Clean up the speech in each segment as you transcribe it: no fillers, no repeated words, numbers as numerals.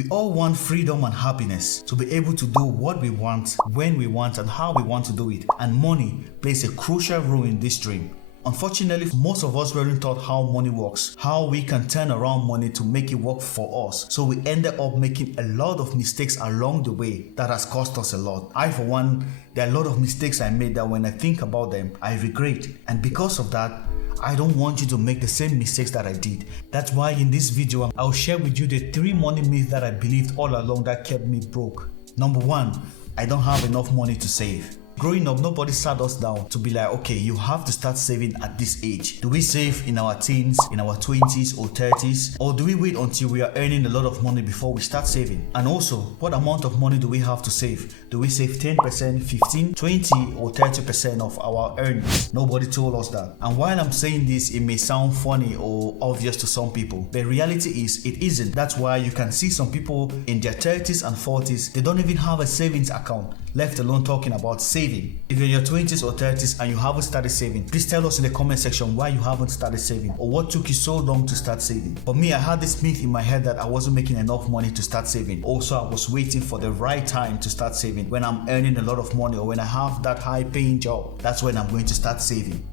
We all want freedom and happiness, to be able to do what we want, when we want, and how we want to do it. And money plays a crucial role in this dream. Unfortunately, most of us weren't taught how money works, how we can turn around money to make it work for us. So we ended up making a lot of mistakes along the way that has cost us a lot. I, for one, there are a lot of mistakes I made that when I think about them, I regret. And because of that, I don't want you to make the same mistakes that I did. That's why in this video, I'll share with you the 3 money myths that I believed all along that kept me broke. Number 1, I don't have enough money to save. Growing up, nobody sat us down to be like, okay, you have to start saving at this age. Do we save in our teens, in our 20s or 30s? Or do we wait until we are earning a lot of money before we start saving? And also, what amount of money do we have to save? Do we save 10%, 15, 20 or 30% of our earnings? Nobody told us that. And while I'm saying this, it may sound funny or obvious to some people. The reality is, it isn't. That's why you can see some people in their 30s and 40s, they don't even have a savings account, left alone talking about saving. If you're in your 20s or 30s and you haven't started saving, please tell us in the comment section why you haven't started saving or what took you so long to start saving. For me, I had this myth in my head that I wasn't making enough money to start saving. Also, I was waiting for the right time to start saving. When I'm earning a lot of money or when I have that high paying job, that's when I'm going to start saving.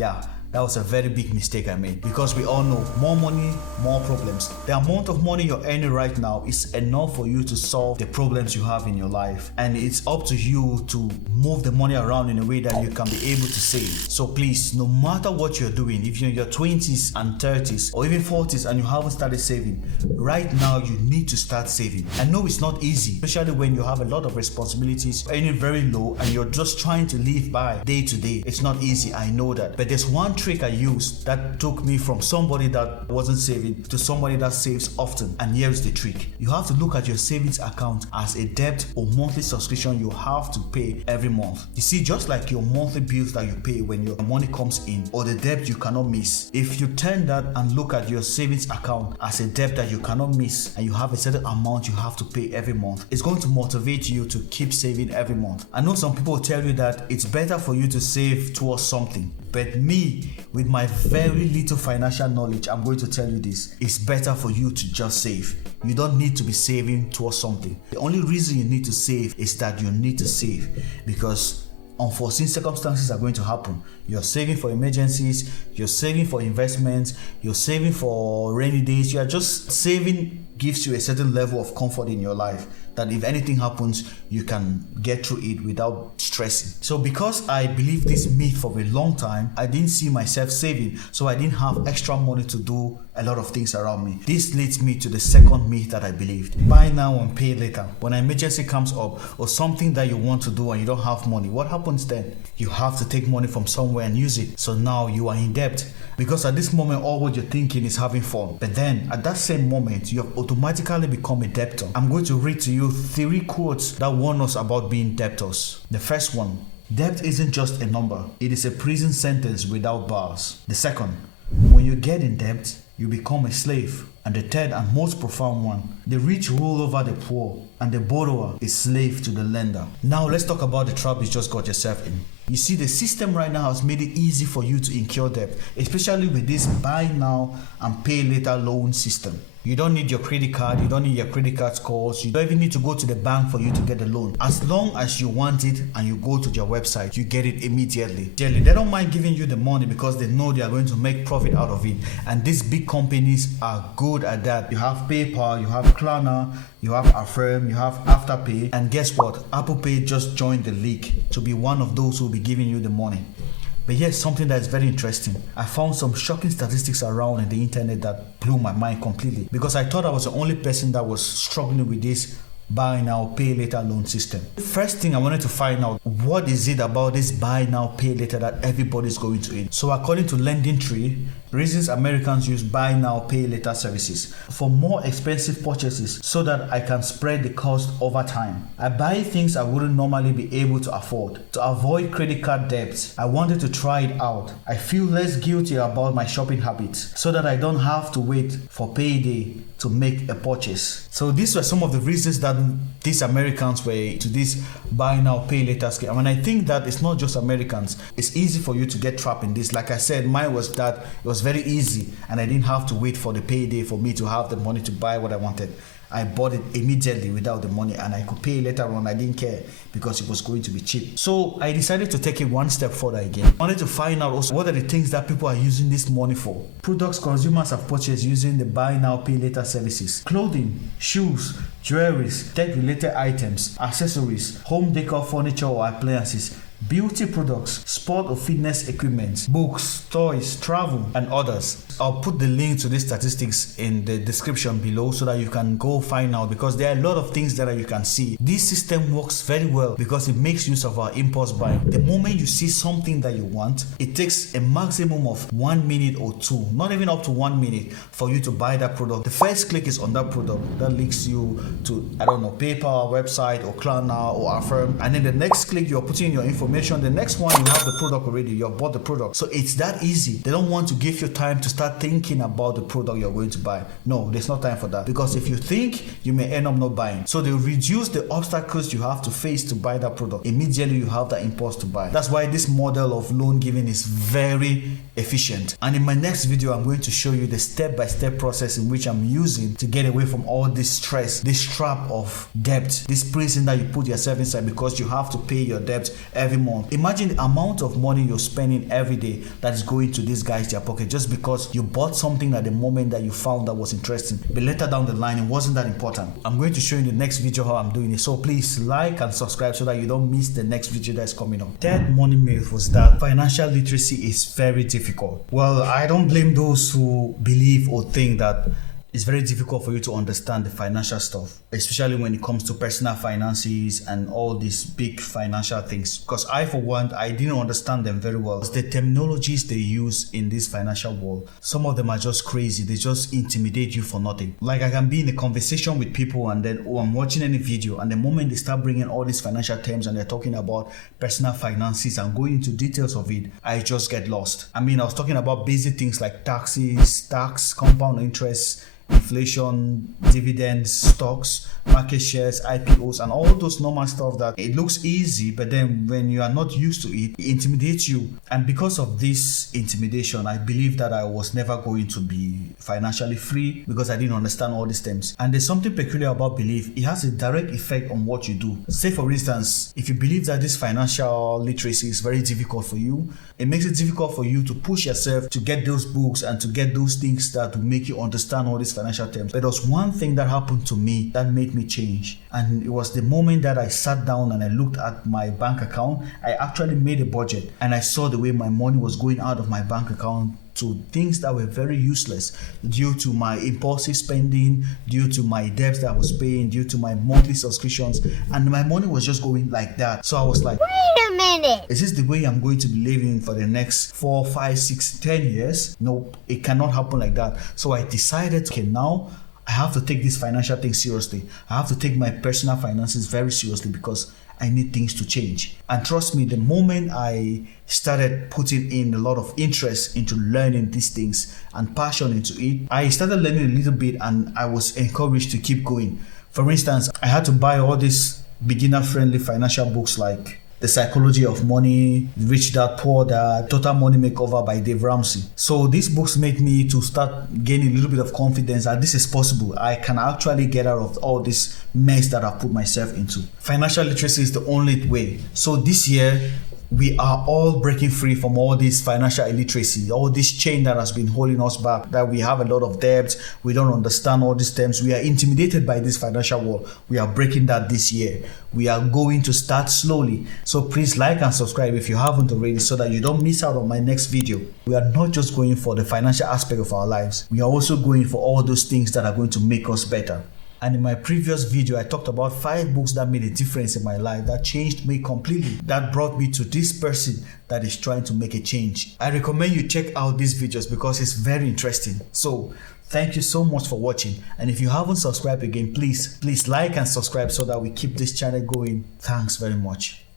Yeah. That was a very big mistake I made, because we all know more money, more problems. The amount of money you're earning right now is enough for you to solve the problems you have in your life, and it's up to you to move the money around in a way that you can be able to save. So please, no matter what you're doing, if you're in your 20s and 30s or even 40s and you haven't started saving, right now you need to start saving. I know it's not easy, especially when you have a lot of responsibilities, earning very low, and you're just trying to live by day to day. It's not easy, I know that, but there's one trick I used that took me from somebody that wasn't saving to somebody that saves often. And here's the trick: you have to look at your savings account as a debt or monthly subscription you have to pay every month. You see, just like your monthly bills that you pay when your money comes in, or the debt you cannot miss, if you turn that and look at your savings account as a debt that you cannot miss, and you have a certain amount you have to pay every month, it's going to motivate you to keep saving every month. I know some people tell you that it's better for you to save towards something, but me, with my very little financial knowledge, I'm going to tell you this: it's better for you to just save. You don't need to be saving towards something. The only reason you need to save is that you need to save because unforeseen circumstances are going to happen. You're saving for emergencies, you're saving for investments, you're saving for rainy days. You are just saving gives you a certain level of comfort in your life that if anything happens, you can get through it without stressing. So because I believed this myth for a long time, I didn't see myself saving, so I didn't have extra money to do a lot of things around me. This leads me to the second myth that I believed: buy now and pay later. When an emergency comes up or something that you want to do and you don't have money, what happens then? You have to take money from somewhere and use it. So now you are in debt, because at this moment all what you're thinking is having fun, but then at that same moment you have automatically become a debtor. I'm going to read to you 3 quotes that warn us about being debtors. The first one: debt isn't just a number, it is a prison sentence without bars. The second: when you get in debt, you become a slave. And the third and most profound one: the rich rule over the poor and the borrower is slave to the lender. Now let's talk about the trap you just got yourself in. You see, the system right now has made it easy for you to incur debt, especially with this buy now and pay later loan system. You don't need your credit card, you don't need your credit card scores, you don't even need to go to the bank for you to get a loan. As long as you want it and you go to their website, you get it immediately. They don't mind giving you the money because they know they are going to make profit out of it. And these big companies are good at that. You have PayPal, you have Klarna, you have Affirm, you have Afterpay, and guess what? Apple Pay just joined the league to be one of those who will be giving you the money. But here's something that is very interesting. I found some shocking statistics around in the internet that blew my mind completely, because I thought I was the only person that was struggling with this buy now pay later loan system. First thing I wanted to find out, what is it about this buy now pay later that everybody's going to it? So according to LendingTree, reasons Americans use buy now pay later services: for more expensive purchases so that I can spread the cost over time. I buy things I wouldn't normally be able to afford. To avoid credit card debts, I wanted to try it out. I feel less guilty about my shopping habits so that I don't have to wait for payday to make a purchase. So these were some of the reasons that these Americans were to this buy now pay later scheme. I mean, I think that it's not just Americans. It's easy for you to get trapped in this. Like I said, mine was that it was was very easy, and I didn't have to wait for the payday for me to have the money to buy what I wanted. I bought it immediately without the money, and I could pay later on. I didn't care because it was going to be cheap. So I decided to take it one step further again. I wanted to find out also what are the things that people are using this money for. Products consumers have purchased using the buy now pay later services. Clothing, shoes, jewelries, tech related items, accessories, home decor, furniture or appliances, beauty products, sport or fitness equipment, books, toys, travel, and others. I'll put the link to these statistics in the description below so that you can go find out, because there are a lot of things that you can see. This system works very well because it makes use of our impulse buying. The moment you see something that you want, it takes a maximum of 1 minute or 2, not even up to 1 minute, for you to buy that product. The first click is on that product that links you to, I don't know, PayPal, website, or Klarna, or Affirm, and then the next click you're putting in your information. The next one, you have the product already, you have bought the product. So it's that easy. They don't want to give you time to start thinking about the product you're going to buy. No, there's no time for that, because if you think, you may end up not buying. So they reduce the obstacles you have to face to buy that product. Immediately you have that impulse to buy. That's why this model of loan giving is very efficient. And in my next video, I'm going to show you the step-by-step process in which I'm using to get away from all this stress, this trap of debt, this prison that you put yourself inside because you have to pay your debt every month. Imagine the amount of money you're spending every day that is going to these guys their pocket just because you bought something at the moment that you found that was interesting, but later down the line it wasn't that important. I'm going to show you in the next video how I'm doing it, so please like and subscribe so that you don't miss the next video that's coming up. Third money myth was that financial literacy is very difficult. Well, I don't blame those who believe or think that it's very difficult for you to understand the financial stuff, especially when it comes to personal finances and all these big financial things. Because I, for one, I didn't understand them very well. The terminologies they use in this financial world, some of them are just crazy. They just intimidate you for nothing. Like, I can be in a conversation with people and then, I'm watching any video, and the moment they start bringing all these financial terms and they're talking about personal finances and going into details of it, I just get lost. I mean, I was talking about basic things like taxes, tax, compound interest, inflation, dividends, stocks, market shares, IPOs, and all those normal stuff that it looks easy, but then when you are not used to it, it intimidates you. And because of this intimidation, I believe that I was never going to be financially free because I didn't understand all these terms. And there's something peculiar about belief. It has a direct effect on what you do. Say, for instance, if you believe that this financial literacy is very difficult for you, it makes it difficult for you to push yourself to get those books and to get those things that will make you understand all these financial terms. But there was one thing that happened to me that made me change, and it was the moment that I sat down and I looked at my bank account. I actually made a budget and I saw the way my money was going out of my bank account to things that were very useless due to my impulsive spending, due to my debts that I was paying, due to my monthly subscriptions, and my money was just going like that. So I was like, wait a minute, is this the way I'm going to be living for the next 4, 5, 6, 10 years? Nope, it cannot happen like that. So I decided, okay, now I have to take this financial thing seriously. I have to take my personal finances very seriously because I need things to change. And trust me, the moment I started putting in a lot of interest into learning these things and passion into it, I started learning a little bit and I was encouraged to keep going. For instance, I had to buy all these beginner-friendly financial books like The Psychology of Money, Rich Dad, Poor Dad, Total Money Makeover by Dave Ramsey. So these books made me to start gaining a little bit of confidence that this is possible. I can actually get out of all this mess that I've put myself into. Financial literacy is the only way. So this year, we are all breaking free from all this financial illiteracy, all this chain that has been holding us back, that we have a lot of debt, we don't understand all these terms, we are intimidated by this financial world. We are breaking that this year. We are going to start slowly. So please like and subscribe if you haven't already so that you don't miss out on my next video. We are not just going for the financial aspect of our lives. We are also going for all those things that are going to make us better. And in my previous video, I talked about 5 books that made a difference in my life, that changed me completely, that brought me to this person that is trying to make a change. I recommend you check out these videos because it's very interesting. So thank you so much for watching. And if you haven't subscribed again, please like and subscribe so that we keep this channel going. Thanks very much.